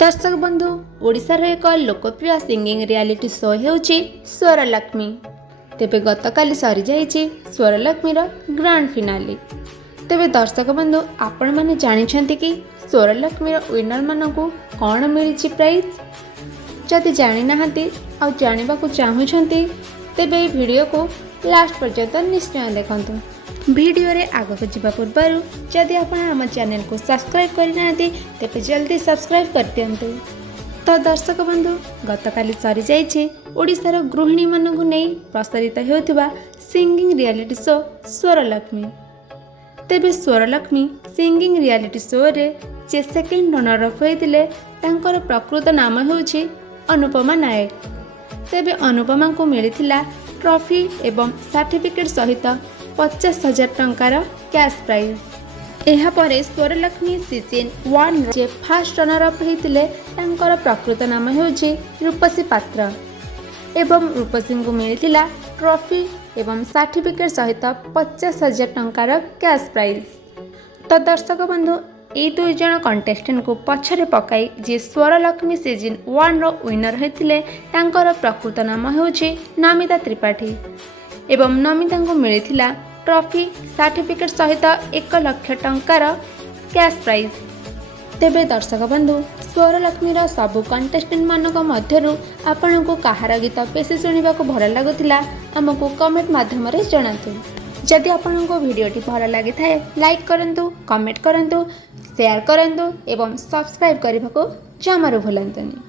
दर्शक बंधु ओडिशार एक लोकप्रिय सिंगिंग रियलिटी शो हेउची स्वरलक्ष्मी। तेबे गतकाली सरी जाइछि स्वरलक्ष्मीर ग्रांड फिनाले। तेबे दर्शक बंधु आपण माने जानिछन्ति कि स्वरलक्ष्मीर विनर मानकु कोन मिलिछि प्राइज? जदि जानि नाहंती आ जानिबाकु चाहुछन्ति तेबे ए वीडियो को लास्ट पर्यंत निश्चय देखंतु। वीडियो रे आगक जिबा पूर्व जदि आपण आम चैनल को सब्सक्राइब करना तेबे जल्दी सब्सक्राइब कर दियंतु। तो दर्शक बंधु गतकाली सरी जाइछि ओडिशार गृहिणी मानकु नै प्रसारित हेउथिबा सिंगिंग रियलिटी शो स्वरलक्ष्मी। तेबे स्वरलक्ष्मी सिंगिंग रियलिटी शो रे जे सेकेंड रनर अप होइतिले तांकर प्रकृत नाम हेउछि अनुपमा नायक। तेबे अनुपमा को मिलिथिला ट्रॉफी एवं सर्टिफिकेट सहित 50,000 टंकार कैश प्राइज। एहा परे स्वरलक्ष्मी सीजन 1 जे फास्ट रनर अप होइतिले तांकर प्रकृत नाम हेउछि रूपसी पात्र एवं रूपसी को मिलिथिला ट्रॉफी एवं सर्टिफिकेट सहित 50,000 टंकार कैश प्राइज। तो दर्शक बंधु ए दुई जन कंटेस्टेंट को पछरे पकाई जे स्वरलक्ष्मी सीजन 1 रो विनर होइतिले तांकर प्रकृत नाम हेउछि नमिता त्रिपाठी एवं नमिता को मिलिथिला ट्रॉफी सर्टिफिकेट सहित 1 लाख टंकार कैश प्राइज। तेबे दर्शक बंधु स्वरलक्ष्मीर सबु कंटेस्टेंट मानक मध्यरु आपनको कहार गीत बेसी सुनिबा को भल लागुतिला हमको कमेंट माध्यम रे जणातु। जदि आपनको वीडियोटी भल लागि थाए लाइक करंतु, कमेंट करंतु, शेयर करंतु एवं सब्सक्राइब करने को जमारू भूलंतुनी।